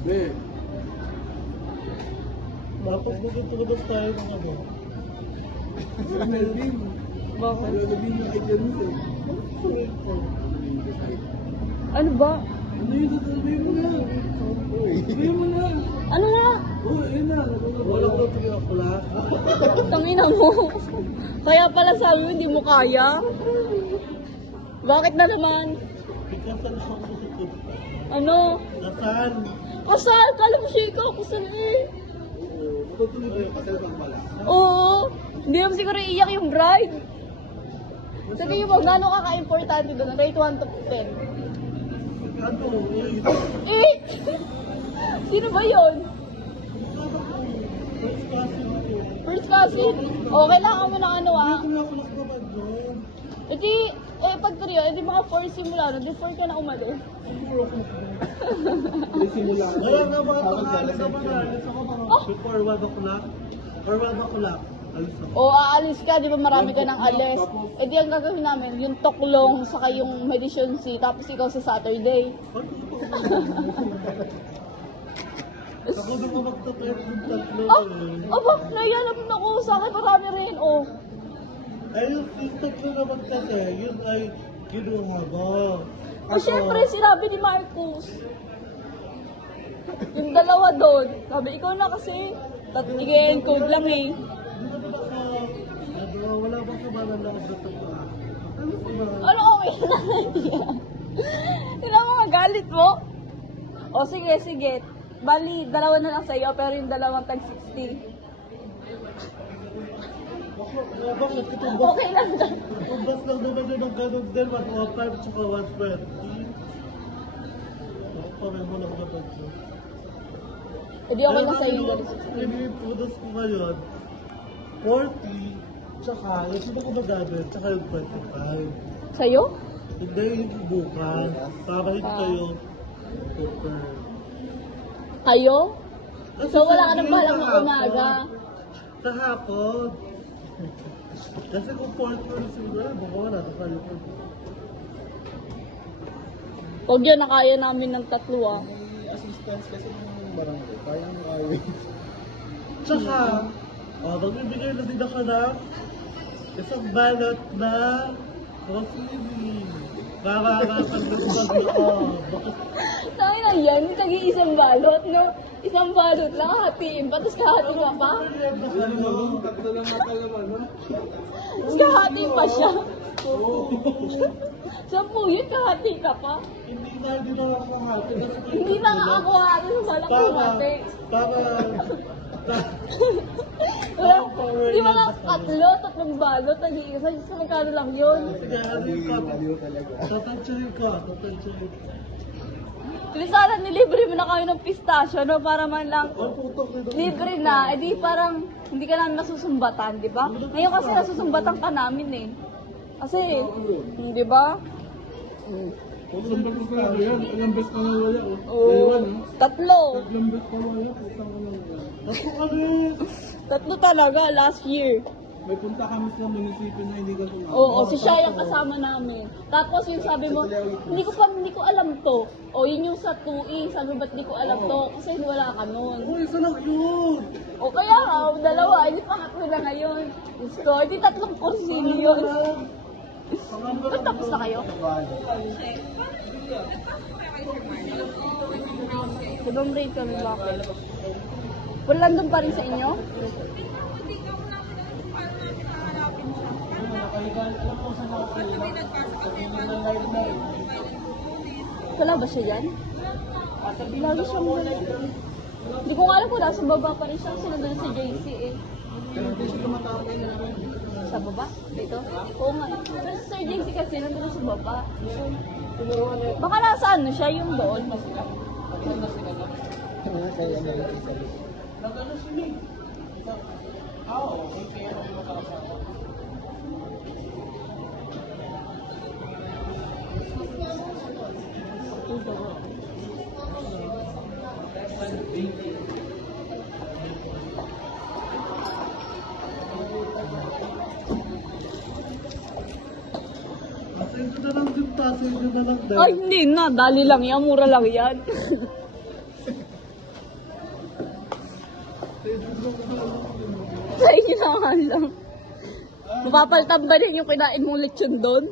Be. Dapat magtutugas tayo ng ano. Melvin. Bakit? Melvin na kay Janus. Ano ba? Ano yun? Sabihin mo na. Sabihin mo na. Ano nga? Oh, yun na. Walang tutuloy ako lahat. Tangina mo. Kaya pala sabi mo hindi mo kaya? Bakit na naman? Ikasal ako sa Ano? Kasal. Kasal! Kala mo siya ikaw, kasal eh. Matutuloy ba yung kasal pang pala? Oo. Hindi naman siguro iiyak yung bride. Sabihin mo, gano'n ka ka-importante doon? Rate 1 to 10. Ano? Eh! Sino ba yun? First cousin? O, kailangan mo ng ano ah. Hindi ako nakabad doon. Edi, pag trio, edi mga 4 simula, no? Before ka na umalis. Simula. Wala nga mga tangalan naman na. Alis ako mga Oh. before 1 o'clock. Or 1 o'clock. Alis ako. O, aalis ka, di ba marami ka ng alis. Edi, ang gagawin namin, yung toklong, saka yung medicine C, tapos ikaw sa Saturday. Ako na ka magtapos ng tatlo Oh, eh. aba, naialam na ako, sa akin marami rin, oh. Ay, yung tatlo naman kasi, yun ay kinuha mo. O, syempre, sinabi ni Marcus. Yung dalawa doon, sabi, ikaw na kasi. I-encode lang eh. Hindi naman ako, wala bang kabalan lang sa tatlo. Ano ba? Ano okay na yan? Tignan mo nga, galit mo. O sige, sige. Bali, dalawa na lang sa'yo, pero yung dalawang tag 60. Bakit kitumbas? Okay lang dyan. Kitumbas lang naman yun ang ganun din, 105 tsaka 120. Ako pa rin mo lang naman siya. Hindi okay lang sa'yo yung galit. Pinipunas ko ngayon, 40, tsaka yung sino ko magamit, tsaka yung 25. Sa'yo? Hindi yung bukas, sabahin kayo. Super. Kayo? So wala ka nang sabihin balang kahapon. umaga. Kahapon. Kasi kung 40 siguro, baka wala na kayo. Huwag yun, nakaya namin ng tatlo ah. May assistance kasi ng barangay. Kayang kaya. Tsaka, magbibigay na din ako ng isang balot na rosini. Para pag-loob. Tayo na yan, yung tagi-isang balot, no? Isang balot lang, hatiin pa, tapos kahati ka pa. Tatlo lang mata naman, no? Tapos kahati pa siya. Sampu yun, kahati ka pa. Hindi na ako hati. Hindi na nga ako hati, balak ko hati. Di ba lang tatlong balot, tagi-isa, sa magkano lang yun. Tatansyahin ko. Kasi sana nilibre mo na kami ng pistasyo, no? Para man lang libre na, edi parang hindi ka namin nasusumbatan, di ba? Ngayon kasi nasusumbatan ka namin eh. Kasi, di ba? Ilang beses na wala yan. Ilang beses na wala. Oo. Tatlo. Ilang beses na wala. Putang na wala. Tatlo talaga, last year. May punta kami sa munisipyo na hindi ka sumama. Oo, si Shai ang kasama namin. Tapos yung sabi mo, hindi ko alam to. O yun yung sa 2E, sabi ba't di ko alam to? Kasi wala ka nun. Isa lang yun. O kaya nga, dalawa, hindi pangatlo na ngayon. Gusto, hindi tatlong kursino yun. Ba't tapos na kayo? Ibang rate kami bakit? Wala doon pa rin sa inyo? Wala ba siya dyan? Lagi siyang wala. Hindi ko nga alam kung nasa baba pa rin siya kasi nandun sa JC eh. Sa baba? Dito? Oo nga. Pero sa Sir JC kasi nandun sa baba. Baka nasa ano siya yung doon. Pasensya na lang din, pasensya na lang din. Ay, hindi na. Dali lang yan. Mura lang yan. Sa inyo na nga lang. Mapapaltan ba din yung kinain mong lechon doon?